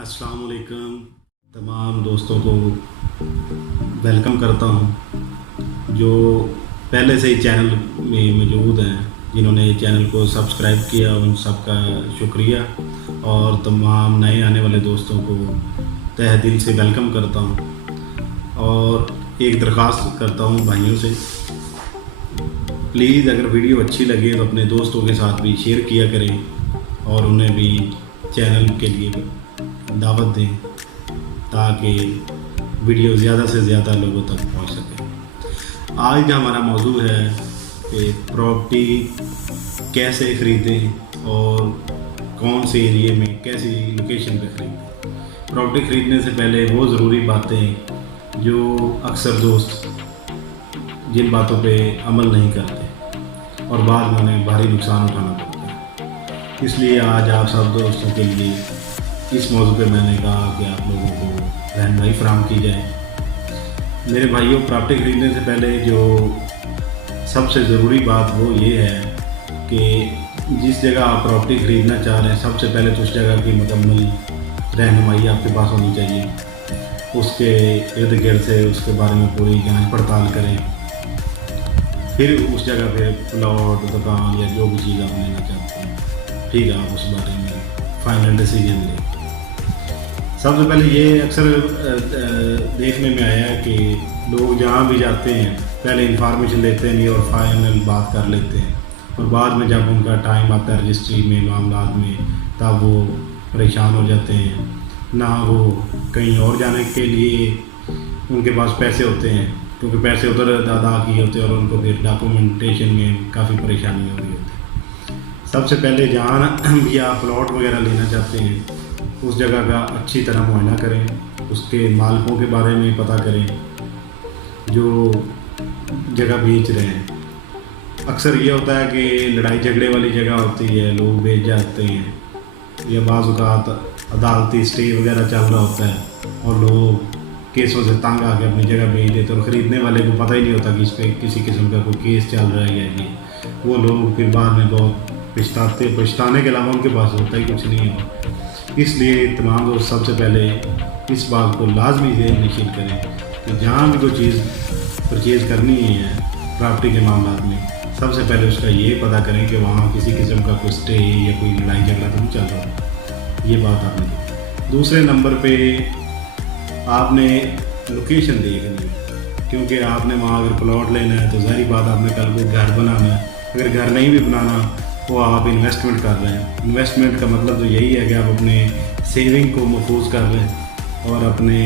अस्सलाम वालेकुम। तमाम दोस्तों को वेलकम करता हूँ जो पहले से ही चैनल में मौजूद हैं, जिन्होंने चैनल को सब्सक्राइब किया उन सब का शुक्रिया, और तमाम नए आने वाले दोस्तों को तहे दिल से वेलकम करता हूँ। और एक दरख्वास्त करता हूँ भाइयों से, प्लीज़ अगर वीडियो अच्छी लगे तो अपने दोस्तों के साथ भी शेयर किया करें और उन्हें भी चैनल के लिए दावत दें ताकि वीडियो ज़्यादा से ज़्यादा लोगों तक पहुंच सके। आज का हमारा मौजू है कि प्रॉपर्टी कैसे ख़रीदें और कौन से एरिए में कैसी लोकेशन पे ख़रीदें। प्रॉपर्टी ख़रीदने से पहले वो ज़रूरी बातें जो अक्सर दोस्त जिन बातों पे अमल नहीं करते और बाद में उन्हें भारी नुकसान उठाना पड़ता है। इसलिए आज आप सब दोस्तों के लिए इस मौजू पे मैंने कहा कि आप लोगों को रहनुमाई फराहम की जाए। मेरे भाइयों, प्रॉपर्टी ख़रीदने से पहले जो सबसे ज़रूरी बात वो ये है कि जिस जगह आप प्रॉपर्टी ख़रीदना चाह रहे हैं, सबसे पहले तो उस जगह की मुकम्मल रहनुमाई आपके पास होनी चाहिए। उसके इर्द गिर्द से उसके बारे में पूरी जांच पड़ताल करें, फिर उस जगह पे प्लॉट, दुकान या जो भी चीज़ आप लेना चाहते हैं, ठीक है, आप उस बारे में फाइनल डिसीजन लें। सबसे पहले ये अक्सर देखने में आया है कि लोग जहाँ भी जाते हैं पहले इंफॉर्मेशन लेते नहीं और फाइनल बात कर लेते हैं, और बाद में जब उनका टाइम आता है रजिस्ट्री में मामला में, तब वो परेशान हो जाते हैं। ना वो कहीं और जाने के लिए उनके पास पैसे होते हैं, क्योंकि पैसे उधर अदा किए होते हैं और उनको फिर डॉक्यूमेंटेशन में काफ़ी परेशानी हो रही होती है। सबसे पहले जहाँ भी आप प्लॉट वगैरह लेना चाहते हैं उस जगह का अच्छी तरह मुआयना करें, उसके मालिकों के बारे में पता करें जो जगह बेच रहे हैं। अक्सर ये होता है कि लड़ाई झगड़े वाली जगह होती है, लोग बेच जाते हैं, या बाज़ औक़ात अदालती स्टे वगैरह चल रहा होता है और लोग केसों से तंग आके अपनी जगह बेच देते हैं और ख़रीदने वाले को पता ही नहीं होता कि इस पर किसी किस्म का कोई केस चल रहा है या ये। वो लोग फिर बाद में बहुत पछताने के अलावा उनके पास होता ही कुछ नहीं है। इसलिए तमाम दोस्त सबसे पहले इस बात को लाजमी से निश्चित करें कि जहाँ भी कोई चीज़ परचेज़ करनी है प्रॉपर्टी के मामला में, सबसे पहले उसका ये पता करें कि वहाँ किसी किस्म का कोई स्टे या कोई लड़ाई झगड़ा तो नहीं चल रहा। ये बात आपने देखी। दूसरे नंबर पे आपने लोकेशन देखनी है, क्योंकि आपने वहाँ अगर प्लॉट लेना है तो ज़ाहिर बात आपने कल को घर बनाना है। अगर घर नहीं भी बनाना तो आप इन्वेस्टमेंट कर रहे हैं। इन्वेस्टमेंट का मतलब तो यही है कि आप अपने सेविंग को महफूज कर रहे हैं और अपने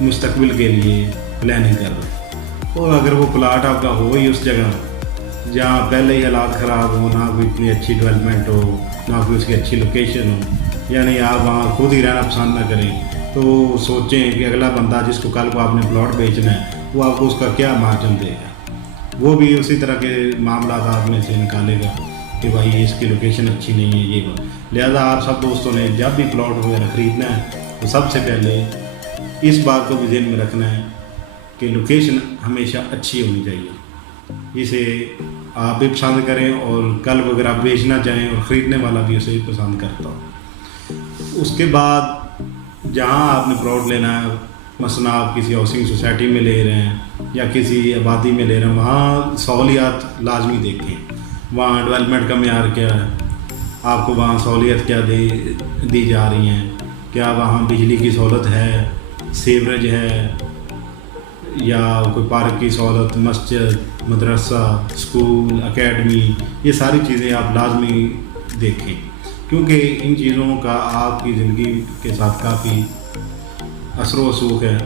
मुस्तकबिल के लिए प्लानिंग कर रहे हैं। और अगर वो प्लाट आपका हो ही उस जगह जहाँ पहले ही हालात ख़राब हो, ना कोई इतनी अच्छी डेवलपमेंट हो, ना कोई उसकी अच्छी लोकेशन हो, यानी आप वहाँ खुद ही रहना पसंद ना करें, तो सोचें कि अगला बंदा जिसको कल को आपने प्लॉट बेचना है वो आपको उसका क्या मार्जिन देगा। वो भी उसी तरह के मामला आप में से निकालेगा कि भाई इसकी लोकेशन अच्छी नहीं है, ये बात। लिहाजा आप सब दोस्तों ने जब भी प्लॉट वगैरह ख़रीदना है तो सबसे पहले इस बात को भी ध्यान में रखना है कि लोकेशन हमेशा अच्छी होनी चाहिए। इसे आप भी पसंद करें और कल को अगर आप बेचना चाहें और ख़रीदने वाला भी उसे पसंद करता हो। उसके बाद जहाँ आपने प्लॉट लेना है, मसलन आप किसी हाउसिंग सोसाइटी में ले रहे हैं या किसी आबादी में ले रहे हैं, वहाँ सहूलियात लाजमी देखें। वहाँ डेवलपमेंट का मेयार क्या है, आपको वहाँ सहूलियत क्या दी जा रही हैं, क्या वहाँ बिजली की सहूलत है, सीवरेज है, या कोई पार्क की सहूलत, मस्जिद, मदरसा, स्कूल, एकेडमी, ये सारी चीज़ें आप लाजमी देखें, क्योंकि इन चीज़ों का आपकी ज़िंदगी के साथ काफ़ी असर व रसूख है।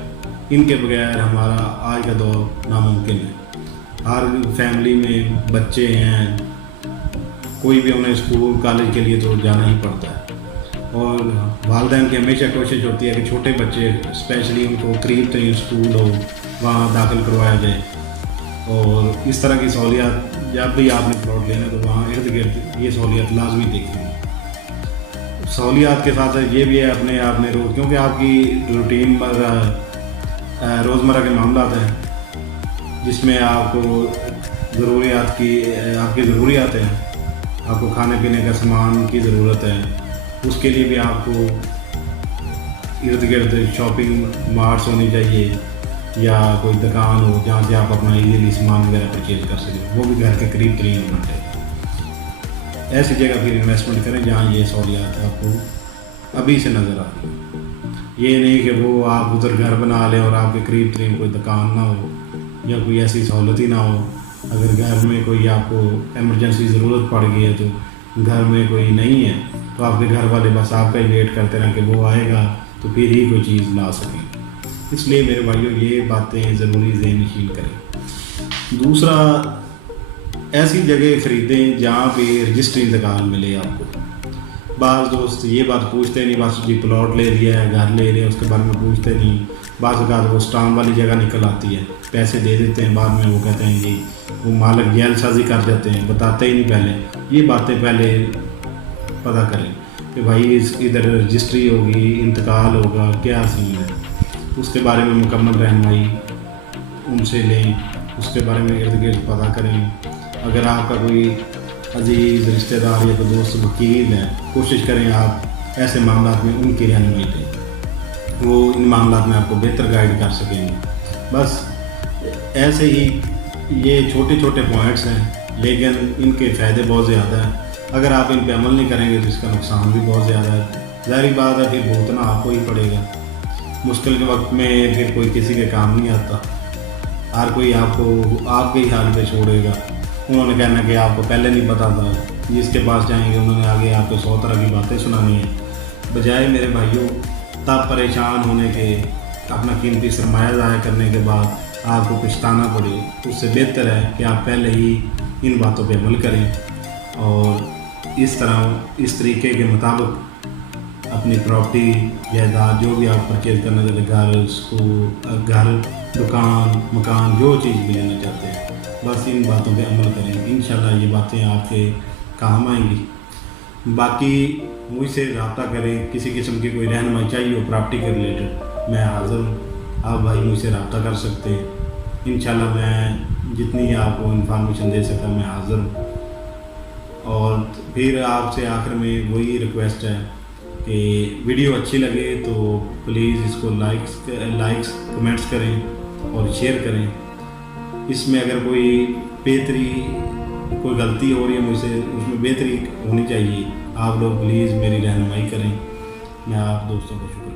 इनके बगैर हमारा आज का दौर नामुमकिन है। हर फैमिली में बच्चे हैं, कोई भी उन्हें स्कूल कॉलेज के लिए तो जाना ही पड़ता है, और वालिदैन की हमेशा कोशिश होती है कि छोटे बच्चे स्पेशली उनको करीब तरीन स्कूल हो, वहाँ दाखिल करवाया जाए। और इस तरह की सहूलियत जब भी आपने प्लॉट लेना तो वहाँ इर्द गिर्द ये सहूलियत लाजमी देखनी है। सहूलियत के साथ ये भी है अपने आपने रोज़, क्योंकि आपकी रूटीन रोज़मर्रा के मामला हैं जिसमें आपको ज़रूरियात की आपकी ज़रूरियात हैं, आपको खाने पीने का सामान की ज़रूरत है, उसके लिए भी आपको ارد گرد شاپنگ مارٹس ہونی چاہیے یا کوئی دکان ہو جہاں سے آپ اپنا ایزیلی سامان وغیرہ پرچیز کر سکیں، وہ بھی گھر کے قریب ترین ہونا چاہیے۔ ایسی جگہ پھر انویسٹمنٹ کریں جہاں یہ سہولیات آپ کو ابھی سے نظر آ رہی ہیں۔ یہ نہیں کہ وہ آپ ادھر گھر بنا لیں اور آپ کے قریب ترین کوئی دکان نہ ہو یا کوئی ایسی سہولت ہی نہ ہو۔ اگر گھر میں کوئی آپ کو ایمرجنسی ضرورت پڑ گئی ہے تو گھر میں کوئی نہیں ہے تو آپ کے گھر والے بس آپ کا ہی ویٹ کرتے رہیں کہ وہ آئے گا تو پھر ہی کوئی چیز لا سکیں۔ اس لیے میرے بھائیوں یہ باتیں ضروری ذہن نشین کریں۔ دوسرا، ایسی جگہ خریدیں جہاں پہ رجسٹری انتقال ملے آپ کو۔ بعض دوست یہ بات پوچھتے نہیں، بس جی پلاٹ لے لیا ہے، گھر لے لیا، اس کے بارے میں پوچھتے نہیں۔ بعض اوقات وہ اسٹام والی جگہ نکل آتی ہے، پیسے دے دیتے ہیں، بعد میں وہ کہتے ہیں جی وہ مالک جیل سازی کر جاتے ہیں، بتاتے ہی نہیں پہلے۔ یہ باتیں پہلے پتہ کریں کہ بھائی ادھر رجسٹری ہوگی، انتقال ہوگا، کیا سین ہے، اس کے بارے میں مکمل رہنمائی ان سے لیں، اس کے بارے میں ارد گرد پتہ کریں۔ اگر آپ کا کوئی عزیز رشتہ دار یا کوئی دوست وکیل ہے، کوشش کریں آپ ایسے معاملات میں ان کی رہنمائی دیں، وہ ان معاملات میں آپ کو بہتر گائیڈ کر سکیں گے۔ بس ایسے ہی یہ چھوٹے چھوٹے پوائنٹس ہیں لیکن ان کے فائدے بہت زیادہ ہیں۔ اگر آپ ان پہ عمل نہیں کریں گے تو اس کا نقصان بھی بہت زیادہ ہے۔ ظاہری بات ہے پھر بھگتنا آپ کو ہی پڑے گا۔ مشکل کے وقت میں پھر کوئی کسی کے کام نہیں آتا، ہر کوئی آپ کو آپ کے ہی حال پہ چھوڑے گا۔ انہوں نے کہنا کہ آپ کو پہلے نہیں پتا تھا، جس کے پاس جائیں گے انہوں نے آگے آپ کو 100 طرح کی باتیں سنانی ہیں۔ بجائے میرے بھائیوں تب پریشان ہونے کے، اپنا قیمتی سرمایہ ضائع کرنے کے بعد آپ کو پچھتانا پڑے، اس سے بہتر ہے کہ آپ پہلے ہی ان باتوں پہ عمل کریں اور اس طریقے کے مطابق اپنی پراپرٹی، جائیداد جو بھی آپ پرچیز کرنا چاہتے ہیں، گھر، اسکول، گھر، دکان، مکان، جو چیز بھی لینا چاہتے ہیں، بس ان باتوں پہ عمل کریں۔ انشاءاللہ یہ باتیں آپ کے کام آئیں گی۔ باقی مجھ سے رابطہ کریں، کسی قسم کی کوئی رہنمائی چاہیے ہو پراپرٹی کے ریلیٹڈ، میں حاضر ہوں۔ آپ بھائی مجھ سے رابطہ کر سکتے ہیں، انشاءاللہ میں جتنی آپ کو انفارمیشن دے سکتا میں حاضر ہوں۔ اور پھر آپ سے آخر میں وہی ریکویسٹ ہے کہ ویڈیو اچھی لگے تو پلیز اس کو لائکس کمنٹس کریں اور شیئر کریں۔ اس میں اگر کوئی کوئی غلطی ہو رہی ہے مجھ سے، اس میں بہتری ہونی چاہیے، آپ لوگ پلیز میری رہنمائی کریں۔ میں آپ دوستوں کو شکریہ